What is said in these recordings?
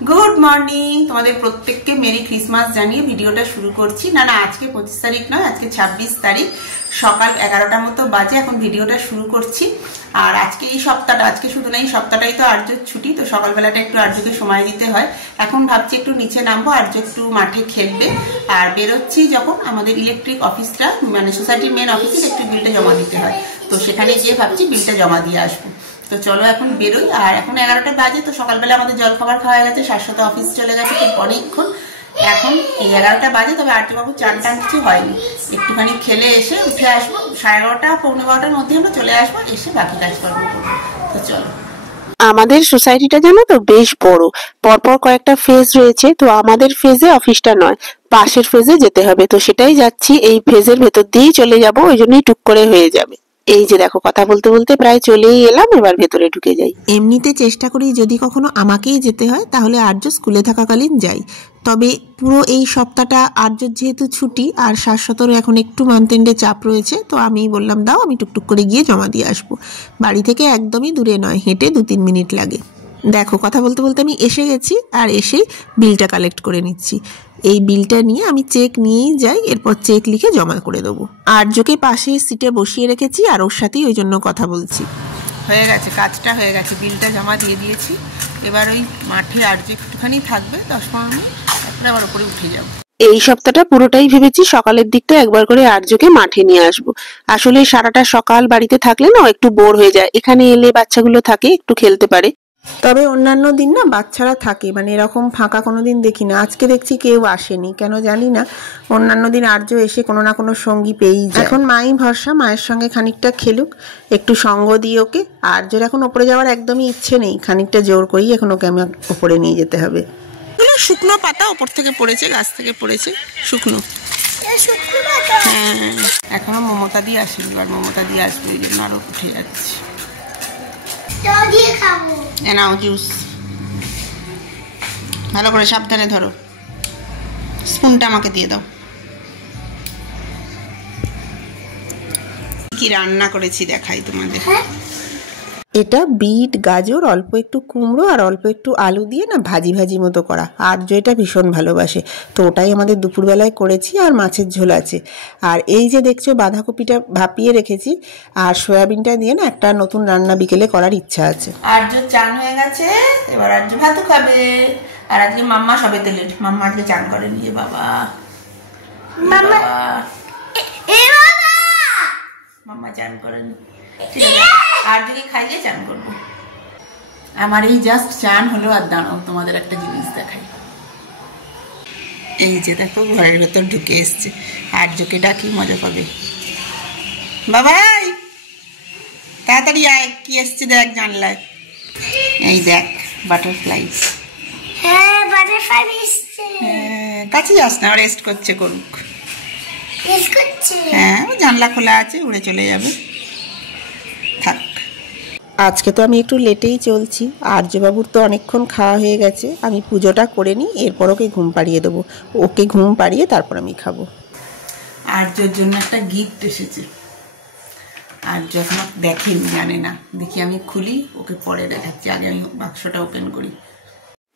Good morning, তোমাদের প্রত্যেককে merry Christmas জানিয়ে ভিডিওটা শুরু করছি। না আজকে 25 তারিখ নয়, আজকে 26 তারিখ সকাল 11টার মতো বাজে। এখন ভিডিওটা শুরু করছি। আর আজকে এই সপ্তাহটা, আজকে শুধু না এই সপ্তাহটাই তো আর্যর ছুটি, তো সকালবেলাটা একটু আর্যকে সময় দিতে হয়। এখন ভাবছি একটু নিচে নামবো, আর্য একটু মাঠে খেলবে। আর বেরোচ্ছি যখন আমাদের ইলেকট্রিক অফিসটা, মানে সোসাইটির মেন অফিসে ইলেকট্রিক বিলটা জমা দিতে হয়, তো সেখানে গিয়ে ভাবছি বিলটা জমা দিয়ে আসবো। তো চলো এখন বেরোই। আর এখন 11টা বাজে, তো সকালবেলা আমাদের জলখাবার খাওয়া গেছে, শাশ্বত অফিস চলে গেছে খুব অনেকক্ষণ। এখন এই 11টা বাজে, তবে আর্যবাবু চান টান কিছু হয়নি। একটুখানি খেলে এসে উঠে আসবো, 11:30 পৌনে 12টার মধ্যে আমরা চলে আসবো, এসে বাকি কাজকর্ম করবো। তো চলো। আমাদের সোসাইটিটা জানো তো বেশ বড়, পরপর কয়েকটা ফেজ রয়েছে। তো আমাদের ফেজে অফিসটা নয়, পাশের ফেজে যেতে হবে। তো সেটাই যাচ্ছি, এই ফেজের ভেতর দিয়েই চলে যাব, ওই জন্যই টুক করে হয়ে যাবে। এই যে দেখো, কথা বলতে বলতে প্রায় চলেই এলাম, এবার ভেতরে ঢুকে যাই। এমনিতে চেষ্টা করি যদি কখনো আমাকেই যেতে হয় তাহলে আর্য স্কুলে থাকাকালীন যাই, তবে পুরো এই সপ্তাহটা আর্যর যেহেতু ছুটি আর শাশ্বতর এখন একটু মান্থ এন্ডে চাপ রয়েছে, তো আমি বললাম দাও আমি টুকটুক করে গিয়ে জমা দিয়ে আসবো। বাড়ি থেকে একদমই দূরে নয়, হেঁটে 2-3 মিনিট লাগে। দেখো, কথা বলতে বলতে আমি এসে গেছি, আর এসেই বিলটা কালেক্ট করে নিচ্ছি। এই বিলটা নিয়ে আমি চেক নিয়েই যাই, এরপর চেক লিখে জমা করে দেবো। আর্যকে পাশে সিটে বসিয়ে রেখেছি, আর ওর সাথেই ওই জন্য কথা বলছি। হয়ে গেছে, কাজটা হয়ে গেছে, বিলটা জমা দিয়ে দিয়েছি। এবার ওই মাঠে আর্য একটুখানি থাকবে 10-15 মিনিট, তারপরে আবার উপরে উঠে যাবো। এই সপ্তাহটা পুরোটাই ভেবেছি সকালের দিকটা একবার করে আর্যকে মাঠে নিয়ে আসবো। আসলে সারাটা সকাল বাড়িতে থাকলে না একটু বোর হয়ে যায়, এখানে এলে বাচ্চাগুলো থাকে, একটু খেলতে পারে। তবে অন্যান্য দিন না বাচ্চারা থাকে, মানে এরকম ফাঁকা কোনো দিন দেখি না। আজকে দেখছি কেউ আসেনি, কেন জানি না। অন্যান্য দিন আর্য এসে কোনো না কোনো সঙ্গী পেয়েই যায়। এখন মাই ভরসা, মায়ের সঙ্গে খানিকটা খেলুক, একটু সঙ্গ দিই ওকে। আর্যর এখন ওপরে যাওয়ার একদমই ইচ্ছে নেই, খানিকটা জোর করেই এখন ওকে আমি ওপরে নিয়ে যেতে হবে। শুকনো পাতা ওপর থেকে পড়েছে, গাছ থেকে পড়েছে শুকনো। হ্যাঁ, এখনো মমতা দিয়ে আসেনি, আর মমতা দিয়ে আসবে, এই জন্য আরো উঠে যাচ্ছে। নাও জুস, ভালো করে সাবধানে ধরো। স্পুনটা আমাকে দিয়ে দাও। কি রান্না করেছি দেখাই তোমাদের। এটা বিট, গাজর, অল্প একটু কুমড়ো আর অল্প একটু আলু দিয়ে না ভাজি ভাজি মতো করা। আর্য এটা ভীষণ ভালোবাসে, তো ওটাই আমাদের দুপুরবেলায় করেছি। আর মাছের ঝোল আছে। আর এই যে দেখছো বাঁধাকপিটা ভাপিয়ে রেখেছি, আর সয়াবিনটা দিয়ে না একটা নতুন রান্না বিকেলে করার ইচ্ছা আছে। আর্য চান হয়ে গেছে, এবার আর্য ভাতও খাবে। আর আজকে মাম্মা সবে তেলেট, মাম্মা আজকে চান করে নিয়ে বাবা। মাম্মা চান করেনি, ঠিক আছে। আর্যকে খাইয়ে চান করবো। আমার এই জাস্ট চান হলো। আর দাঁড়াও তোমাদের একটা জিনিস দেখাই। এই যে দেখো, ঘরের ভেতর ঢুকে এসছে। আর্যকে ডাকি, মজা পাবে। বাবাই তাড়াতাড়ি আয়, কি এসছে দেখ জানলায়। এই দেখ বাটারফ্লাই। হ্যাঁ, বাটারফ্লাই এসছে। হ্যাঁ, কাছে যাস না, রেস্ট করছে, করুক। রেস্ট করছে। হ্যাঁ, জানলা খোলা আছে, উড়ে চলে যাবে, থাক। আজকে তো আমি একটু লেটেই চলছি। আর্যবাবুর তো অনেকক্ষণ খাওয়া হয়ে গেছে, আমি পুজোটা করে নিই, এরপর ওকে ঘুম পাড়িয়ে দেবো। ওকে ঘুম পাড়িয়ে তারপর আমি খাবো। আর্যর জন্য একটা গিফট এসেছে। আর্য এখনো দেখেনি, জানে না। দেখি আমি খুলি, ওকে পরে দেখাচ্ছি। আগে আমি বাক্সটা ওপেন করি।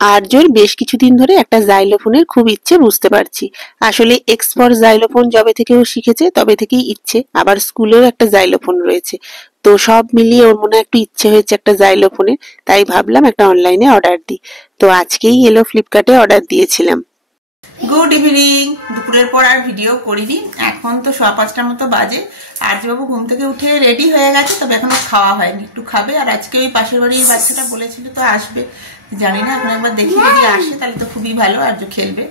আর্যর বেশ কিছুদিন ধরে একটা জাইলোফোনের খুব ইচ্ছে, বুঝতে পারছি। আসলে এক্সপোর্ট জাইলোফোন যবে থেকে ও শিখেছে তবে থেকেই ইচ্ছে। আবার স্কুলেও একটা জাইলোফোন রয়েছে, তো সব মিলিয়ে ওর মনে একটু ইচ্ছে হয়েছে একটা জাইলোফোনের। তাই ভাবলাম একটা অনলাইনে অর্ডার দিই। তো আজকেই এলো, ফ্লিপকার্টে অর্ডার দিয়েছিলাম। Good evening. দুপুরের পর আর ভিডিও করিনি, এখন তো 5:15 মতো বাজে। আর্যবাবু ঘুম থেকে উঠে রেডি হয়ে গেছে, তবে এখনো খাওয়া হয়নি, একটু খাবে। আর আজকে ওই পাশের বাড়ির বাচ্চাটা বলেছিল তো আসবে, জানি না। এখন একবার দেখি, যদি আসে তাহলে তো খুবই ভালো, আর্য খেলবে।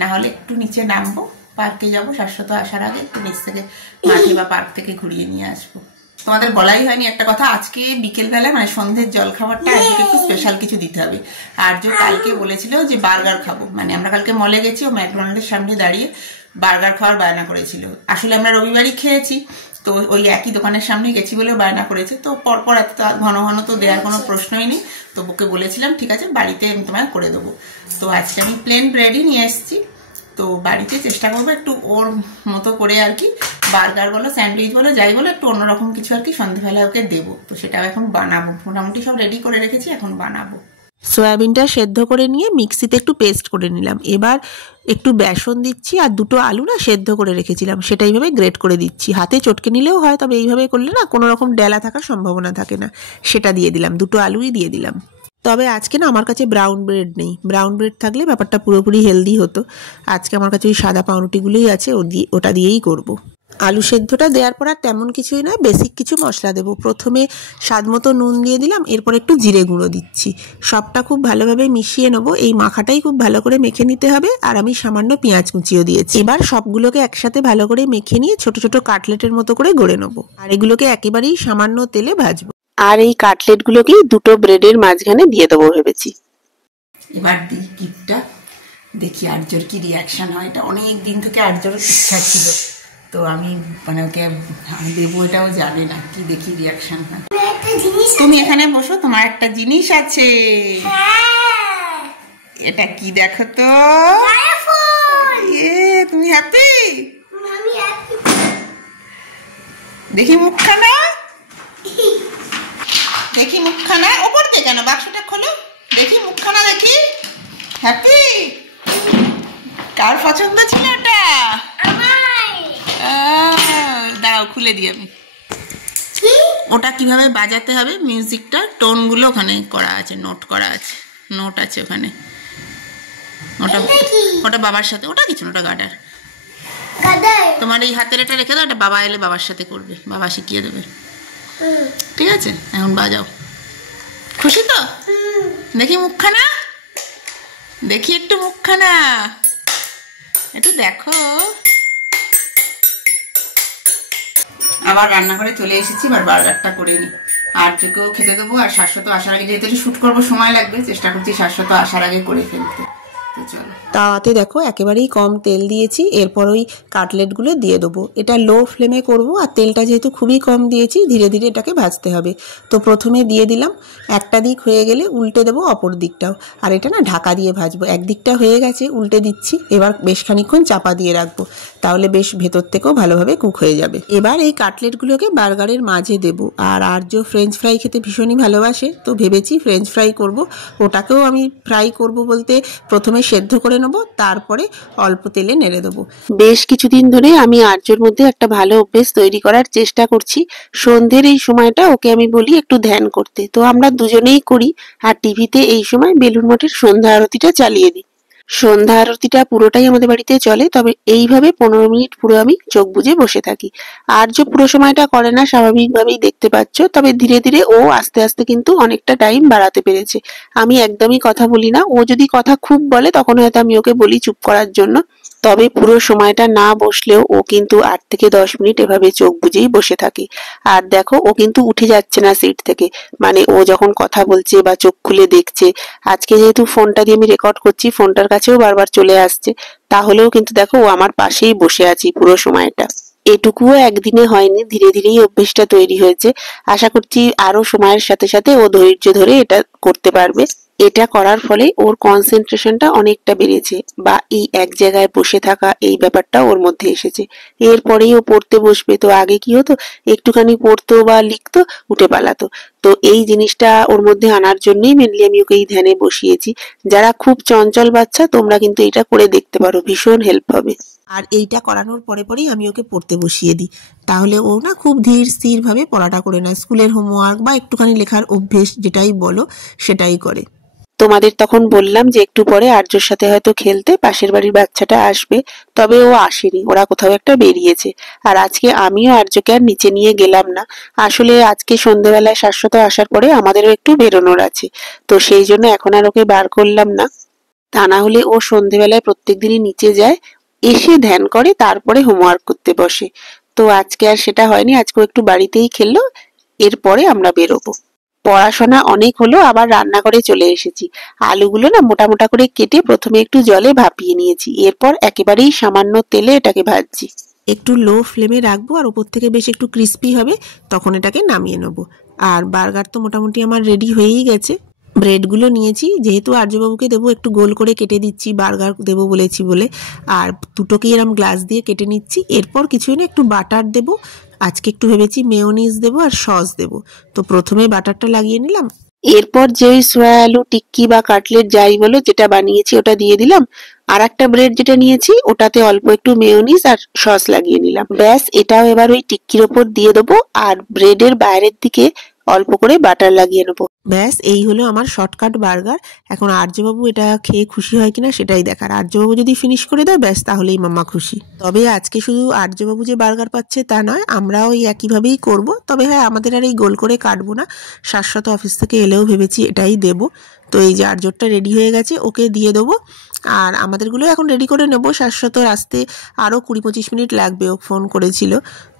না হলে একটু নিচে নামবো, পার্কে যাবো। শাশ্বত আসার আগে একটু নিচ থেকে মাঠে বা পার্ক থেকে ঘুরিয়ে নিয়ে আসবো। তোমাদের বলাই হয়নি একটা কথা, আজকে বিকেলবেলা মানে সন্ধ্যের জল খাবারটা আজকে একটু স্পেশাল কিছু দিতে হবে। আর্য কালকে বলেছিল যে বার্গার খাবো, মানে আমরা কালকে মলে গেছি, ও ম্যাকডোনাল্ডের সামনে দাঁড়িয়ে বার্গার খাওয়ার বায়না করেছিল। আসলে আমরা রবিবারই খেয়েছি, তো ওই একই দোকানের সামনে গেছি বলে বায়না করেছে। তো পরপর এত ঘন ঘন তো দেওয়ার কোনো প্রশ্নই নেই। তো ওকে বলেছিলাম ঠিক আছে বাড়িতে আমি তোমায় করে দেবো। তো আজকে আমি প্লেন ব্রেডই নিয়ে এসেছি। তো বাড়িতে চেষ্টা করবো একটু ওর মতো করে আর কি, বার্গার বলো স্যান্ডউইচ বলো যাই বলো, একটু অন্যরকম কিছু আর কি সন্ধ্যেবেলায় ওকে দেবো। তো সেটাও এখন বানাবো, মোটামুটি সব রেডি করে রেখেছি, এখন বানাবো। সয়াবিনটা সেদ্ধ করে নিয়ে মিক্সিতে একটু পেস্ট করে নিলাম। এবার একটু বেসন দিচ্ছি আর দুটো আলু না সেদ্ধ করে রেখেছিলাম সেটা এইভাবে গ্রেট করে দিচ্ছি। হাতে চটকে নিলেও হয়, তবে এইভাবে করলে না কোনো রকম ডেলা থাকার সম্ভাবনা থাকে না। সেটা দিয়ে দিলাম, দুটো আলুই দিয়ে দিলাম। তবে আজকে না আমার কাছে ব্রাউন ব্রেড নেই। ব্রাউন ব্রেড থাকলে ব্যাপারটা পুরোপুরি হেলদি হতো। আজকে আমার কাছে ওই সাদা পাউরুটিগুলোই আছে, ওটা দিয়েই করব। আলু সেদ্ধটা দেওয়ার পর আর তেমন কিছুই না, বেসিক কিছু মশলা দেবো। প্রথমে স্বাদ মতো নুন দিয়ে দিলাম, এরপর একটু জিরে গুঁড়ো দিচ্ছি। সবটা খুব ভালোভাবে মিশিয়ে নেবো। এই মাখাটাই খুব ভালো করে মেখে নিতে হবে। আর আমি সামান্য পেঁয়াজ কুচিও দিয়েছি। এবার সবগুলোকে একসাথে ভালো করে মেখে নিয়ে ছোট ছোট কাটলেটের মতো করে গড়ে নেবো। আর এগুলোকে একেবারেই সামান্য তেলে ভাজবো। আর এই কাটলেটগুলোকেই দুটো ব্রেডের মাঝখানে দিয়ে দেবো ভেবেছি। এবার দিই গিফটটা, দেখি আর্যর কি রিয়াকশন হয়। এটা অনেক দিন থেকে আর্যর ইচ্ছা ছিল, তো আমি মানে ওকে দেবো, এটাও জানে না, কি দেখি রিয়াকশন হয়। তুমি এখানে বসো, তোমার একটা জিনিস আছে। এটা কি দেখো তো? তুমি হ্যাপি? দেখি মুখখানা, দেখি মুখখানা। ওপর দিয়ে কেন, বাক্সটা খোলো, দেখি মুখখানা, দেখি। হ্যাপি? কার পছন্দ ছিল ওটা? দাঁড়াও খুলে দিই আমি। ওটা কিভাবে বাজাতে হবে, মিউজিকটা, টোনগুলো ওখানে করা আছে, নোট করা আছে, নোট আছে ওখানে। ওটা ওটা বাবার সাথে, ওটা কিছু না, ওটা গাডার। তোমার এই হাতের এটা রেখে দাও, এটা বাবা এলে বাবার সাথে করবে, বাবা শিখিয়ে দেবে। ঠিক আছে, এখন বাজাও। খুশি তো? দেখি মুখখানা, দেখি একটু মুখখানা, একটু দেখো। আবার রান্নাঘরে চলে এসেছি, এবার বার্গারটা করে নিই। আর কেউ খেতে দেবো। আর শাশ্বত আসার আগে, যেহেতু শুট করবো সময় লাগবে, চেষ্টা করছি শাশ্বত আসার আগে করে ফেলতে। তাওয়াতে দেখো একেবারেই কম তেল দিয়েছি। এরপর ওই কাটলেটগুলো দিয়ে দেবো। এটা লো ফ্লেমে করব, আর তেলটা যেহেতু খুবই কম দিয়েছি, ধীরে ধীরে এটাকে ভাজতে হবে। তো প্রথমে দিয়ে দিলাম, একটা দিক হয়ে গেলে উল্টে দেবো অপর দিকটাও। আর এটা না ঢাকা দিয়ে ভাজবো। একদিকটা হয়ে গেছে, উল্টে দিচ্ছি। এবার বেশ খানিকক্ষণ চাপা দিয়ে রাখবো, তাহলে বেশ ভেতর থেকেও ভালোভাবে কুক হয়ে যাবে। এবার এই কাটলেটগুলোকে বার্গারের মাঝে দেবো। আর আর্য ফ্রেঞ্চ ফ্রাই খেতে ভীষণই ভালোবাসে, তো ভেবেছি ফ্রেঞ্চ ফ্রাই করব। ওটাকেও আমি ফ্রাই করব বলতে প্রথমে সেদ্ধ করে নেবো, তারপরে অল্প তেলে নেড়ে দেবো। বেশ কিছুদিন ধরে আমি আর্যর মধ্যে একটা ভালো অভ্যেস তৈরি করার চেষ্টা করছি। সন্ধ্যের এই সময়টা ওকে আমি বলি একটু ধ্যান করতে, তো আমরা দুজনেই করি। আর টিভিতে এই সময় বেলুড় মঠের সন্ধ্যা আরতিটা চালিয়ে দিই। সন্ধ্যা আরতিটা পুরোটাই আমাদের বাড়িতে চলে, তবে এইভাবে 15 মিনিট পুরো আমি চোখ বুজে বসে থাকি। আর্য পুরো সময়টা করে না, স্বাভাবিকভাবেই দেখতে পাচ্ছ, তবে ধীরে ধীরে ও আস্তে আস্তে কিন্তু অনেকটা টাইম বাড়াতে পেরেছে। আমি একদমই কথা বলি না, ও যদি কথা খুব বলে তখন হয়তো আমি ওকে বলি চুপ করার জন্য। তবে পুরো সময়টা না বসলেও ও কিন্তু 8 থেকে 10 মিনিট এভাবে চোখ বুজেই বসে থাকে। আর দেখো ও কিন্তু উঠে যাচ্ছে না সিট থেকে, মানে ও যখন কথা বলছে বা চোখ খুলে দেখছে। আজকে যেহেতু ফোনটা দিয়ে আমি রেকর্ড করছি, ফোনটার কাছেও বারবার চলে আসছে, তাহলেও কিন্তু দেখো ও আমার পাশেই বসে আছি পুরো সময়টা। এটুকুও একদিনে হয়নি, ধীরে ধীরেই অভ্যেসটা তৈরি হয়েছে। আশা করছি আরো সময়ের সাথে সাথে ও ধৈর্য ধরে এটা করতে পারবে। এটা করার ফলে ওর কনসেন্ট্রেশনটা অনেকটা বেড়েছে, বা এই এক জায়গায় বসে থাকা এই ব্যাপারটা ওর মধ্যে এসেছে। এরপরেই ও পড়তে বসবে, তো আগে কি হতো, একটুখানি পড়তো বা লিখতো, উঠে পালাতো। তো এই জিনিসটা ওর মধ্যে আনার জন্যই মেনলি আমি ওকে এই ধ্যানে বসিয়েছি। যারা খুব চঞ্চল বাচ্চা, তোমরা কিন্তু এটা করে দেখতে পারো, ভীষণ হেল্প হবে। আর এইটা করানোর পরে পরেই আমি ওকে পড়তে বসিয়ে দিই, তাহলে ও না খুব ধীর স্থির ভাবে পড়াটা করে নেয়। স্কুলের হোমওয়ার্ক বা একটুখানি লেখার অভ্যেস যেটাই বলো সেটাই করে। তোমাদের তখন বললাম যে একটু পরে আর্যর সাথে হয়তো খেলতে পাশের বাড়ির বাচ্চাটা আসবে, তবে ও আসেনি, ওরা কোথাও একটা বেরিয়েছে। আর আজকে আমিও আর্যকে আর নিচে নিয়ে গেলাম না। আসলে আজকে সন্ধ্যেবেলায় শাশ্বত আসার পরে আমাদেরও একটু বেরোনোর আছে, তো সেই জন্য এখন আর ওকে বার করলাম না। তা না হলে ও সন্ধ্যেবেলায় প্রত্যেকদিনই নিচে যায়, এসে ধ্যান করে, তারপরে হোমওয়ার্ক করতে বসে। তো আজকে আর সেটা হয়নি, আজকে একটু বাড়িতেই খেললো, এরপরে আমরা বেরোবো। পড়াশোনা অনেক হলো, আবার রান্নাঘরে চলে এসেছি। আলুগুলো না মোটা মোটা করে কেটে প্রথমে একটু জলে ভাপিয়ে নিয়েছি, এরপর একেবারেই সামান্য তেলে এটাকে ভাজছি। একটু লো ফ্লেমে রাখবো, আর উপর থেকে বেশ একটু ক্রিস্পি হবে, তখন এটাকে নামিয়ে নেবো। আর বার্গার তো মোটামুটি আমার রেডি হয়েই গেছে। ব্রেডগুলো নিয়েছি, যেহেতু আর্যবাবুকে দেবো একটু গোল করে কেটে দিচ্ছি, বার্গার দেবো বলেছি বলে। আর দুটোকে এরম গ্লাস দিয়ে কেটে নিচ্ছি। এরপর কিছুই না, একটু বাটার দেবো। আজকে একটু ভেবেছি মেয়োনিজ দেবো আর সস দেবো। তো প্রথমে বাটারটা লাগিয়ে নিলাম, এরপর যে ওই সোয়া আলু টিক্কি বা কাটলেট যাই বলো যেটা বানিয়েছি ওটা দিয়ে দিলাম। আর একটা ব্রেড যেটা নিয়েছি ওটাতে অল্প একটু মেয়োনিজ আর সস লাগিয়ে নিলাম। ব্যাস, এটাও এবার ওই টিক্কির ওপর দিয়ে দেবো আর ব্রেডের বাইরের দিকে অল্প করে বাটার লাগিয়ে নেবো। ব্যাস, এই হলো আমার শর্টকাট বার্গার। এখন আর্যবাবু এটা খেয়ে খুশি হয় কিনা সেটাই দেখার। আর্যবাবু যদি ফিনিশ করে দেয় ব্যাস, তাহলেই মাম্মা খুশি। তবে আজকে শুধু আর্যবাবু যে বার্গার পাচ্ছে তা নয়, আমরাও এই একইভাবেই করব। তবে হ্যাঁ, আমাদের আর এই গোল করে কাটবো না। শাশ্বত অফিস থেকে এলেও ভেবেছি এটাই দেবো। তো এই যে আর্যরটা রেডি হয়ে গেছে, ওকে দিয়ে দেবো। আর আমাদেরগুলো এখন রেডি করে নেবো। শাশ্বতর আসতে আরও 20-25 মিনিট লাগবে, ও ফোন করেছিল।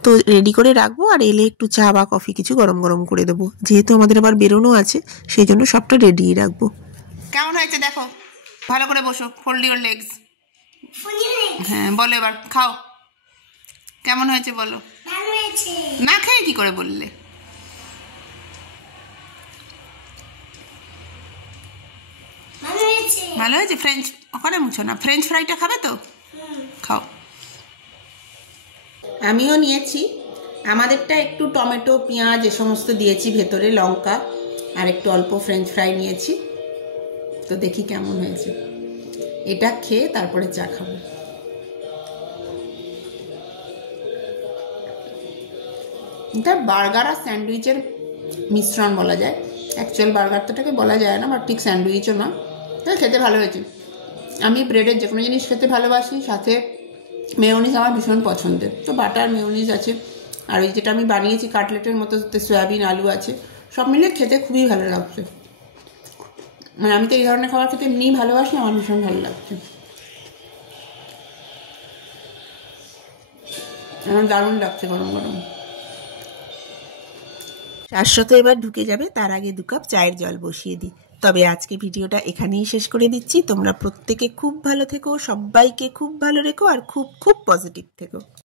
তো রেডি করে রাখবো, আর এলে একটু চা বা কফি কিছু গরম গরম করে দেবো। যেহেতু আমাদের আবার বেরোনো আছে, সেই জন্য সবটা রেডিই রাখবো। কেমন হয়েছে দেখো, ভালো করে বসো, ফোল্ড ইওর লেগস। হ্যাঁ বলো, এবার খাও। কেমন হয়েছে বলো। না খেয়ে কি করে বললে? ভালো হয়েছে। ফ্রেঞ্চ ওখানে মুছো না, ফ্রেঞ্চ ফ্রাইটা খাবে তো? খাও। আমিও নিয়েছি। আমাদেরটা একটু টমেটো পেঁয়াজ এ সমস্ত দিয়েছি ভেতরে, লঙ্কা আর একটু অল্প ফ্রেঞ্চ ফ্রাই নিয়েছি। তো দেখি কেমন হয়েছে। এটা খেয়ে তারপরে চা খাবো। এটা বার্গার আর স্যান্ডউইচের মিশ্রণ বলা যায়। অ্যাকচুয়াল বার্গার তো এটাকে বলা যায় না, বাট ঠিক স্যান্ডউইচও না। তো খেতে ভালো হয়েছে। আমি ব্রেডের যে কোনো জিনিস খেতে ভালোবাসি, সাথে মেয়োনিজ আমার ভীষণ পছন্দের। তো বাটার মেয়োনিজ আছে, আর ওই যেটা আমি বানিয়েছি কাটলেটের মতো, সয়াবিন আলু আছে, সব মিলে খেতে খুবই ভালো লাগছে। মানে আমি তো এই ধরনের খাবার খেতে এমনিই ভালোবাসি, আমার ভীষণ ভালো লাগছে। আমার দারুণ লাগছে গরম গরম। শাশ্বত এবার ঢুকে যাবে, তার আগে 2 কাপ চায়ের জল বসিয়ে দিই। তবে আজকে ভিডিওটা এখানেই শেষ করে দিচ্ছি। তোমরা প্রত্যেকে খুব ভালো থেকো, সবাইকে খুব ভালো রেখো, আর খুব খুব পজিটিভ থেকো।